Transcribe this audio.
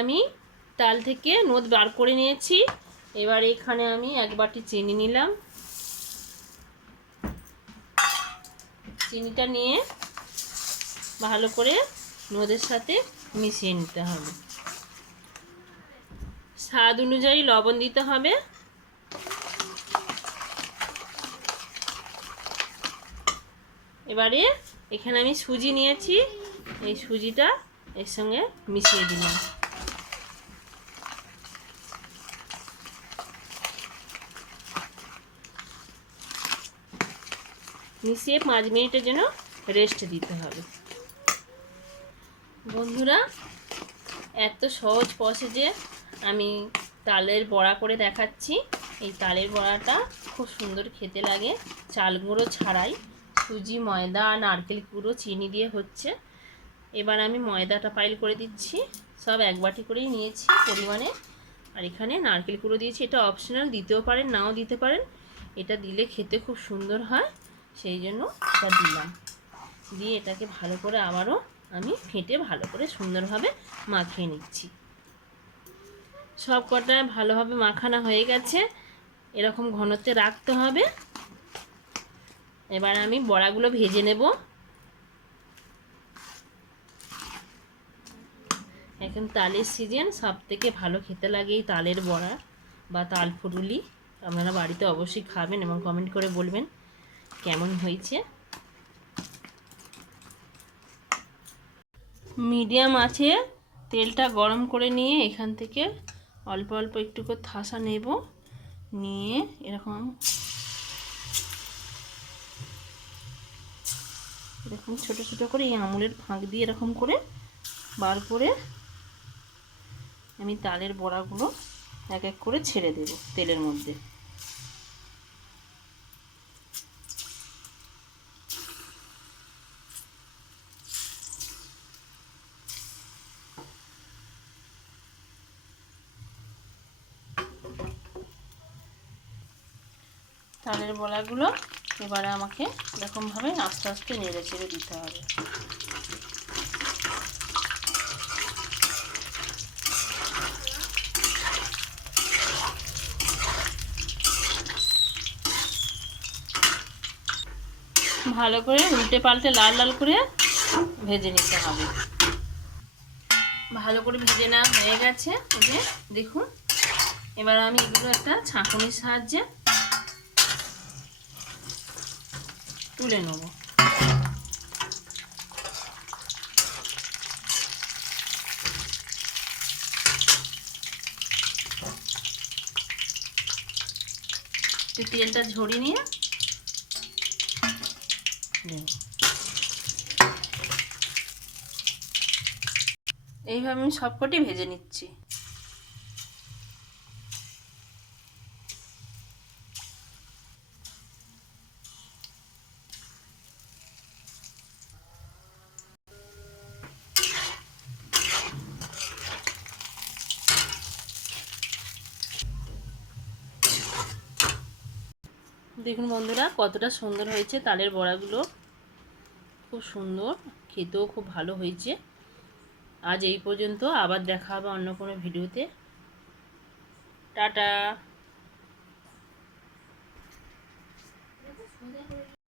আমি তাল থেকে নোদ বার করে নিয়েছি। এবার এখানে আমি এক বাটি চিনি নিলাম। চিনিটা নিয়ে ভালো করে নোদের সাথে মিশিয়ে নিতে হবে। স্বাদ অনুযায়ী লবণ দিতে হবে। এবারে এখানে আমি সুজি নিয়েছি। এই সুজিটা এর সঙ্গে মিশিয়ে দিলাম। মিশিয়ে পাঁচ মিনিটের জন্য রেস্ট দিতে হবে। বন্ধুরা, এত সহজ প্রসেসে আমি তালের বড়া করে দেখাচ্ছি। এই তালের বড়াটা খুব সুন্দর খেতে লাগে। চাল গুঁড়ো ছাড়াই সুজি, ময়দা, নারকেল গুঁড়ো, চিনি দিয়ে হচ্ছে। এবার আমি ময়দাটা পাইল করে দিচ্ছি। সব এক বাটি করেই নিয়েছি পরিমাণে। আর এখানে নারকেল গুঁড়ো দিয়েছি। এটা অপশনাল দিতেও পারেন, নাও দিতে পারেন। এটা দিলে খেতে খুব সুন্দর হয়। সেই জন্য এটা দিলাম। দিয়ে এটাকে ভালো করে আবারও আমি ফেটে ভালো করে সুন্দরভাবে মাখিয়ে নিচ্ছি। সব কটা ভালোভাবে মাখানো হয়ে গেছে। এরকম ঘনত্বে রাখতে হবে। এবার আমি বড়াগুলো ভেজে নেব। এখন তালের সিজন সব থেকে ভালো খেতে লাগে এই তালের বড়া বা তাল ফুরুলি। আপনারা বাড়িতে অবশ্যই খাবেন এবং কমেন্ট করে বলবেন। কেমন হয়েছে? মিডিয়াম আছে, তেলটা গরম করে নিয়ে এখান থেকে অল্প অল্প একটু করে থাসা নেব, নিয়ে এরকম এরকম ছোট ছোট করে এই আঙুলের ফাঁক দিয়ে এরকম করে বার করে আমি তালের বড়াগুলো এক এক করে ছেড়ে দেব তেলের মধ্যে। তালের বড়াগুলো এবারে আমাকে এরকমভাবে আস্তে আস্তে নেড়ে চেড়ে দিতে হবে। ভালো করে উল্টে পাল্টে লাল লাল করে ভেজে নিতে হবে। ভালো করে ভেজে নেওয়া হয়ে গেছে। যে দেখুন, এবার আমি এগুলো একটা ছাঁকুনির সাহায্যে তুলে নেব। তেলটা ঝরিয়ে নিয়ে এইভাবে আমি সবকটি ভেজে নিচ্ছি। দেখুন বন্ধুরা, কতটা সুন্দর হয়েছে তালের বড়াগুলো। খুব সুন্দর, খেতেও খুব ভালো হয়েছে। আজ এই পর্যন্ত, আবার দেখা হবে অন্য কোনো ভিডিওতে। টাটা।